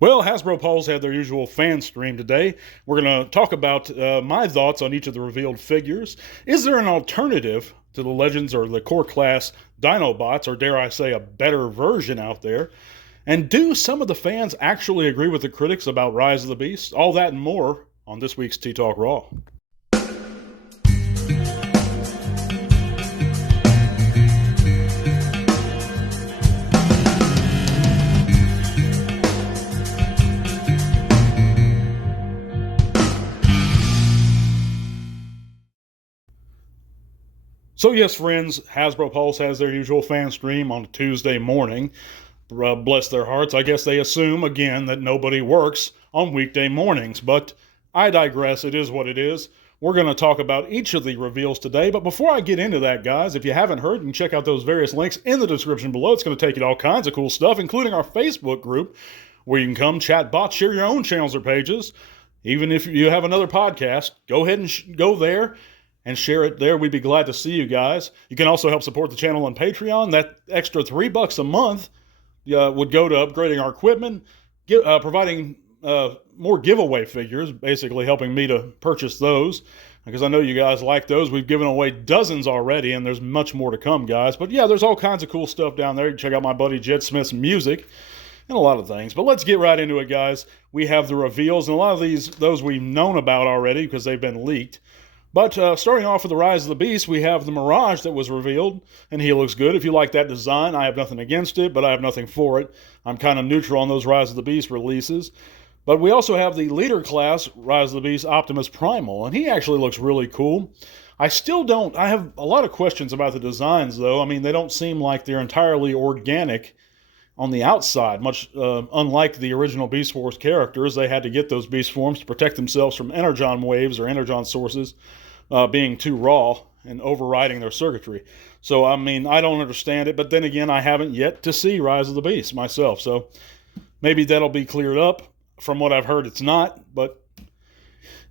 Well, Hasbro Pulse had their usual fan stream today. We're going to talk about my thoughts on each of the revealed figures. Is there an alternative to the Legends or the core class Dinobots, or dare I say a better version out there? And do some of the fans actually agree with the critics about Rise of the Beast? All that and more on this week's T-Talk Raw. So yes, friends, Hasbro Pulse has their usual fan stream on a Tuesday morning. Bless their hearts, I guess they assume, again, that nobody works on weekday mornings. But I digress, it is what it is. We're going to talk about each of the reveals today. But before I get into that, guys, if you haven't heard, you can check out those various links in the description below. It's going to take you to all kinds of cool stuff, including our Facebook group, where you can come, chat, bot, share your own channels or pages. Even if you have another podcast, go ahead and go there and share it there. We'd be glad to see you guys. You can also help support the channel on Patreon. That extra $3 a month would go to upgrading our equipment, providing more giveaway figures, basically helping me to purchase those, because I know you guys like those. We've given away dozens already, and there's much more to come, guys. But yeah, there's all kinds of cool stuff down there. You can check out my buddy Jed Smith's music and a lot of things. But let's get right into it, guys. We have the reveals, and a lot of those we've known about already because they've been leaked. But starting off with the Rise of the Beast, we have the Mirage that was revealed, and he looks good. If you like that design, I have nothing against it, but I have nothing for it. I'm kind of neutral on those Rise of the Beast releases. But we also have the leader class Rise of the Beast Optimus Primal, and he actually looks really cool. I have a lot of questions about the designs, though. I mean, they don't seem like they're entirely organic on the outside, much unlike the original Beast Wars characters. They had to get those Beast forms to protect themselves from energon waves or energon sources being too raw and overriding their circuitry. So, I mean, I don't understand it, but then again, I haven't yet to see Rise of the Beast myself, so maybe that'll be cleared up. From what I've heard, it's not, but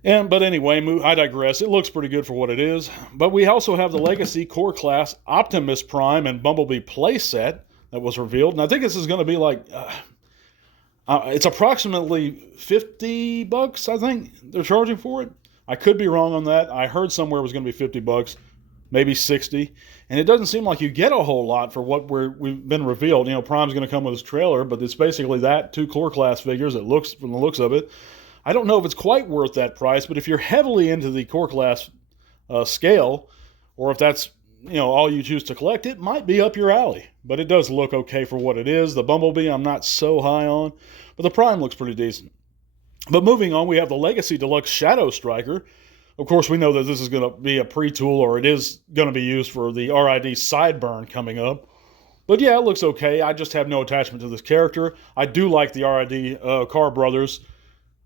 anyway, I digress. It looks pretty good for what it is. But we also have the Legacy Core Class Optimus Prime and Bumblebee playset that was revealed, and I think this is going to be like it's approximately $50, I think they're charging for it. I could be wrong on that. I heard somewhere it was going to be $50, maybe $60, and it doesn't seem like you get a whole lot for what we've been revealed. You know, Prime's going to come with his trailer, but it's basically that, 2 core class figures. It looks, from the looks of it, I don't know if it's quite worth that price, but if you're heavily into the core class scale, or if that's, you know, all you choose to collect, it might be up your alley. But it does look okay for what it is. The Bumblebee I'm not so high on, but the Prime looks pretty decent. But moving on, we have the Legacy Deluxe Shadow Striker. Of course, we know that this is going to be a pre-tool, or it is going to be used for the RID Sideburn coming up. But yeah, it looks okay. I just have no attachment to this character. I do like the RID Carr brothers,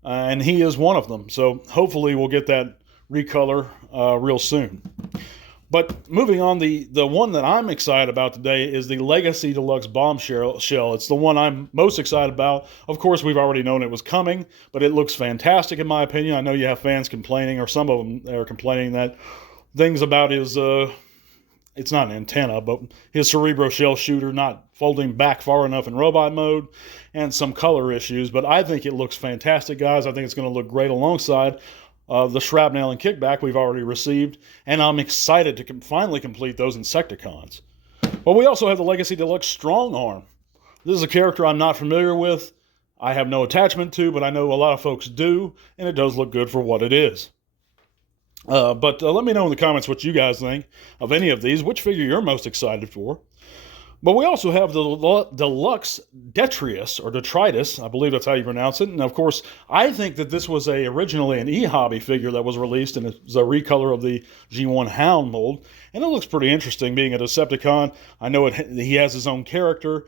and he is one of them. So hopefully we'll get that recolor real soon. But moving on, the one that I'm excited about today is the Legacy Deluxe Bombshell. It's the one I'm most excited about. Of course, we've already known it was coming, but it looks fantastic in my opinion. I know you have fans complaining, or some of them are complaining that things about his, it's not an antenna, but his Cerebro Shell shooter not folding back far enough in robot mode, and some color issues. But I think it looks fantastic, guys. I think it's going to look great alongside the Shrapnel and Kickback we've already received, and I'm excited to finally complete those Insecticons. But we also have the Legacy Deluxe Strong Arm. This is a character I'm not familiar with, I have no attachment to, but I know a lot of folks do, and it does look good for what it is. But let me know in the comments what you guys think of any of these, which figure you're most excited for. But we also have the Deluxe Detritus, or Detritus, I believe that's how you pronounce it. And of course, I think that this was originally an e-hobby figure that was released, and it's a recolor of the G1 Hound mold. And it looks pretty interesting, being a Decepticon. I know he has his own character.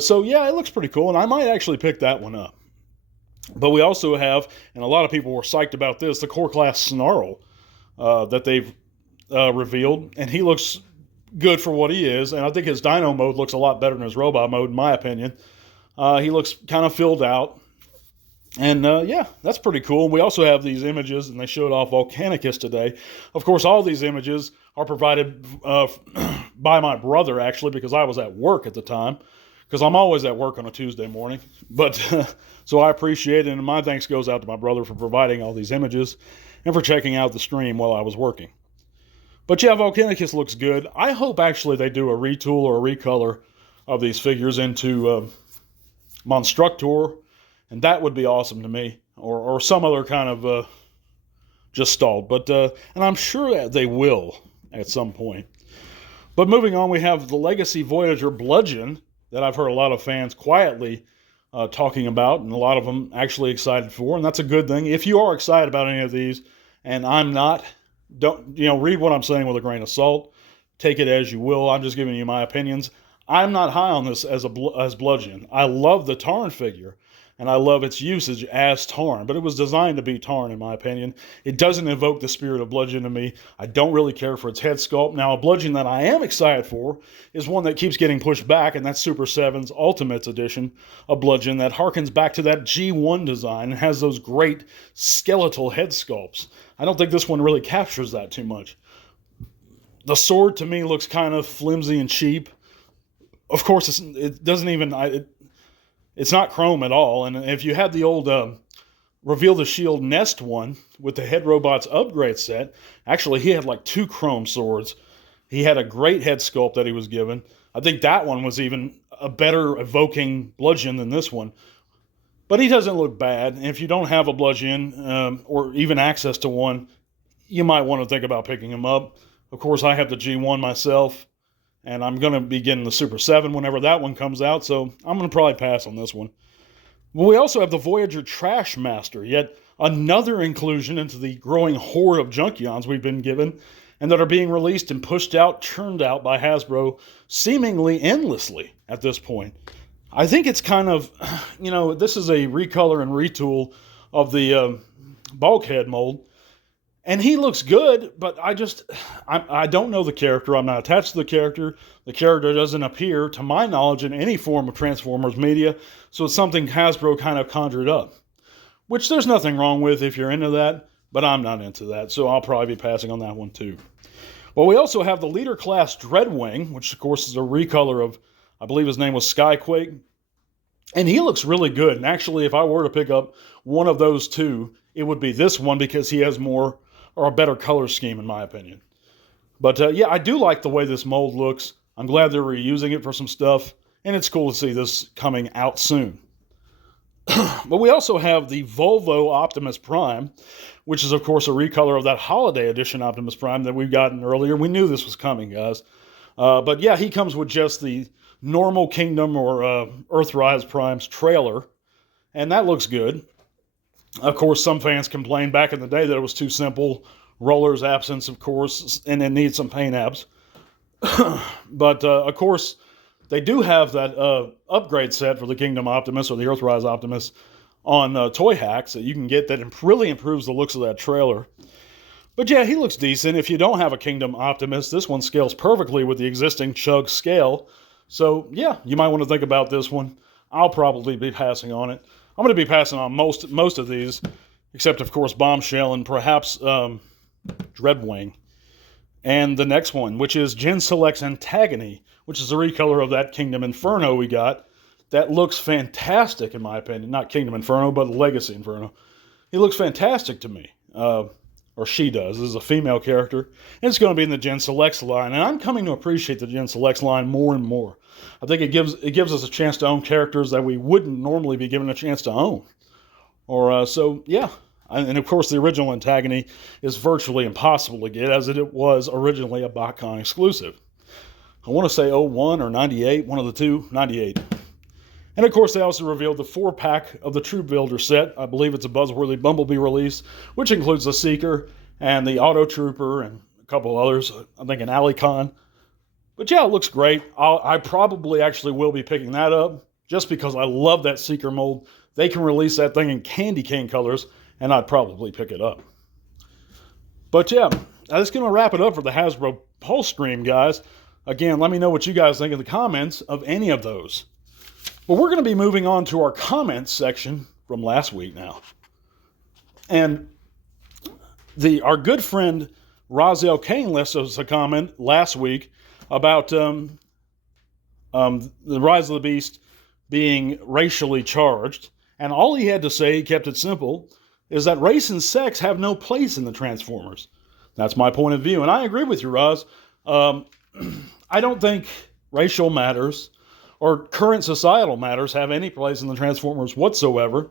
So yeah, it looks pretty cool, and I might actually pick that one up. But we also have, and a lot of people were psyched about this, the Core Class Snarl that they've revealed. And he looks good for what he is, and I think his Dino mode looks a lot better than his Robot mode, in my opinion. He looks kind of filled out, and yeah, that's pretty cool. We also have these images, and they showed off Volcanicus today. Of course, all these images are provided by my brother, actually, because I was at work at the time, because I'm always at work on a Tuesday morning. But so I appreciate it, and my thanks goes out to my brother for providing all these images and for checking out the stream while I was working. But yeah, Volcanicus looks good. I hope actually they do a retool or a recolor of these figures into Monstructor, and that would be awesome to me, or some other kind of just stalled. But and I'm sure that they will at some point. But moving on, we have the Legacy Voyager Bludgeon that I've heard a lot of fans quietly talking about, and a lot of them actually excited for, and that's a good thing. If you are excited about any of these, and I'm not, don't read what I'm saying with a grain of salt. Take it as you will. I'm just giving you my opinions. I'm not high on this as Bludgeon. I love the Tarn figure, and I love its usage as Tarn, but it was designed to be Tarn, in my opinion. It doesn't evoke the spirit of Bludgeon to me. I don't really care for its head sculpt. Now, a Bludgeon that I am excited for is one that keeps getting pushed back, and that's Super 7's Ultimates Edition, a Bludgeon that harkens back to that G1 design and has those great skeletal head sculpts. I don't think this one really captures that too much. The sword, to me, looks kind of flimsy and cheap. Of course, it doesn't even... It's not chrome at all, and if you had the old Reveal the Shield Nest one with the Head Robots upgrade set, actually he had like 2 chrome swords. He had a great head sculpt that he was given. I think that one was even a better evoking Bludgeon than this one. But he doesn't look bad, and if you don't have a Bludgeon or even access to one, you might want to think about picking him up. Of course, I have the G1 myself, and I'm going to be getting the Super 7 whenever that one comes out, so I'm going to probably pass on this one. Well, we also have the Voyager Trash Master, yet another inclusion into the growing horde of Junkions we've been given, and that are being released and pushed out, churned out by Hasbro seemingly endlessly at this point. I think it's kind of, this is a recolor and retool of the Bulkhead mold. And he looks good, but I don't know the character. I'm not attached to the character. The character doesn't appear, to my knowledge, in any form of Transformers media. So it's something Hasbro kind of conjured up. Which there's nothing wrong with if you're into that, but I'm not into that. So I'll probably be passing on that one too. Well, we also have the Leader Class Dreadwing, which of course is a recolor of, I believe his name was Skyquake. And he looks really good. And actually, if I were to pick up one of those two, it would be this one because he has more... or a better color scheme, in my opinion. But yeah, I do like the way this mold looks. I'm glad they're reusing it for some stuff, and it's cool to see this coming out soon. But we also have the Volvo Optimus Prime, which is, of course, a recolor of that Holiday Edition Optimus Prime that we've gotten earlier. We knew this was coming, guys. But yeah, he comes with just the normal Kingdom or Earthrise Prime's trailer, and that looks good. Of course, some fans complained back in the day that it was too simple. Roller's absence, of course, and it needs some paint apps. But, of course, they do have that upgrade set for the Kingdom Optimus or the Earthrise Optimus on Toy Hacks that you can get that really improves the looks of that trailer. But yeah, he looks decent. If you don't have a Kingdom Optimus, this one scales perfectly with the existing Chug scale. So, yeah, you might want to think about this one. I'll probably be passing on it. I'm going to be passing on most of these, except, of course, Bombshell and perhaps Dreadwing. And the next one, which is Gen Select's Antagony, which is a recolor of that Kingdom Inferno we got. That looks fantastic, in my opinion. Not Kingdom Inferno, but Legacy Inferno. He looks fantastic to me. Or she does. This is a female character. And it's going to be in the Gen Selects line. And I'm coming to appreciate the Gen Selects line more and more. I think it gives us a chance to own characters that we wouldn't normally be given a chance to own. So, yeah. And, of course, the original Antagony is virtually impossible to get, as it was originally a BotCon exclusive. I want to say 01 or 98, one of the two, 98. And, of course, they also revealed the 4-pack of the Troop Builder set. I believe it's a buzzworthy Bumblebee release, which includes the Seeker and the Auto Trooper and a couple others. I think an Alicon. But, yeah, it looks great. I probably actually will be picking that up just because I love that Seeker mold. They can release that thing in candy cane colors, and I'd probably pick it up. But, yeah, that's going to wrap it up for the Hasbro Pulse Stream, guys. Again, let me know what you guys think in the comments of any of those. Well, we're going to be moving on to our comments section from last week now. And our good friend Raziel Kane left us a comment last week about the Rise of the Beast being racially charged. And all he had to say, he kept it simple, is that race and sex have no place in the Transformers. That's my point of view. And I agree with you, Roz. I don't think racial matters or current societal matters have any place in the Transformers whatsoever.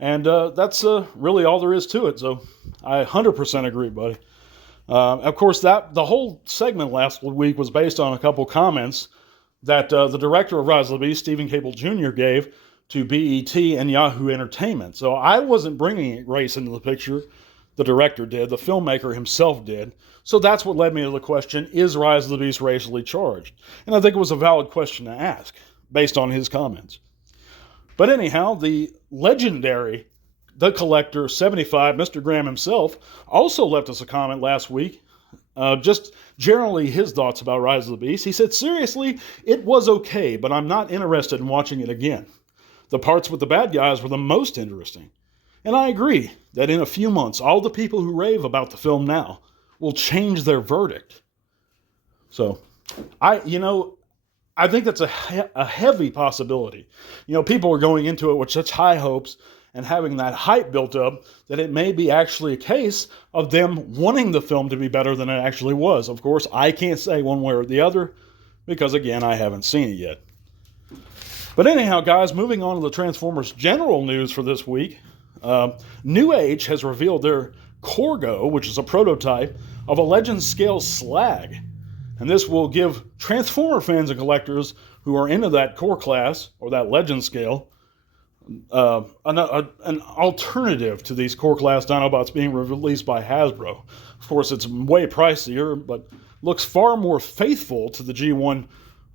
And that's really all there is to it. So I 100% agree, buddy. Of course, the whole segment last week was based on a couple comments that the director of Rise of the Beast, Stephen Cable Jr., gave to BET and Yahoo Entertainment. So I wasn't bringing race into the picture. The director did. The filmmaker himself did. So that's what led me to the question, is Rise of the Beast racially charged? And I think it was a valid question to ask based on his comments. But anyhow, the legendary The Collector 75, Mr. Graham himself, also left us a comment last week. Just generally his thoughts about Rise of the Beast. He said, seriously, it was okay, but I'm not interested in watching it again. The parts with the bad guys were the most interesting. And I agree that in a few months, all the people who rave about the film now will change their verdict. So, I think that's a heavy possibility. People are going into it with such high hopes and having that hype built up that it may be actually a case of them wanting the film to be better than it actually was. Of course, I can't say one way or the other because, again, I haven't seen it yet. But anyhow, guys, moving on to the Transformers general news for this week. New Age has revealed their Corgo, which is a prototype of a Legend scale slag. And this will give Transformer fans and collectors who are into that core class or that Legend scale an alternative to these core class Dinobots being released by Hasbro. Of course, it's way pricier, but looks far more faithful to the G1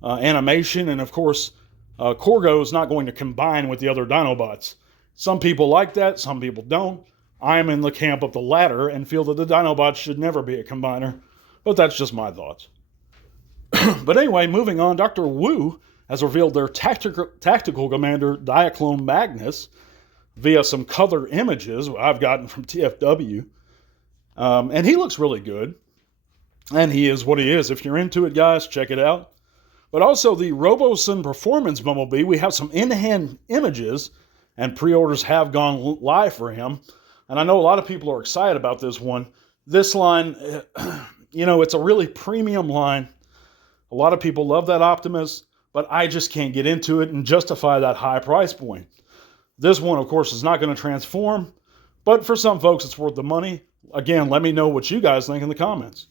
animation. And of course, Corgo is not going to combine with the other Dinobots. Some people like that, some people don't. I am in the camp of the latter and feel that the Dinobots should never be a combiner, but that's just my thoughts. But anyway, moving on, Dr. Wu has revealed their tactical commander Diaclone Magnus via some color images I've gotten from TFW. And he looks really good. And he is what he is. If you're into it, guys, check it out. But also the Robosun Performance Bumblebee, we have some in-hand images, and pre-orders have gone live for him. And I know a lot of people are excited about this one. This line, it's a really premium line. A lot of people love that Optimus, but I just can't get into it and justify that high price point. This one, of course, is not going to transform, but for some folks, it's worth the money. Again, let me know what you guys think in the comments.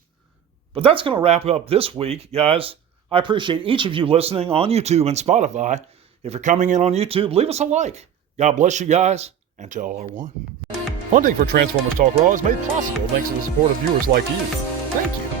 But that's going to wrap up this week, guys. I appreciate each of you listening on YouTube and Spotify. If you're coming in on YouTube, leave us a like. God bless you guys, and to all our one. Funding for Transformers Talk Raw is made possible thanks to the support of viewers like you. Thank you.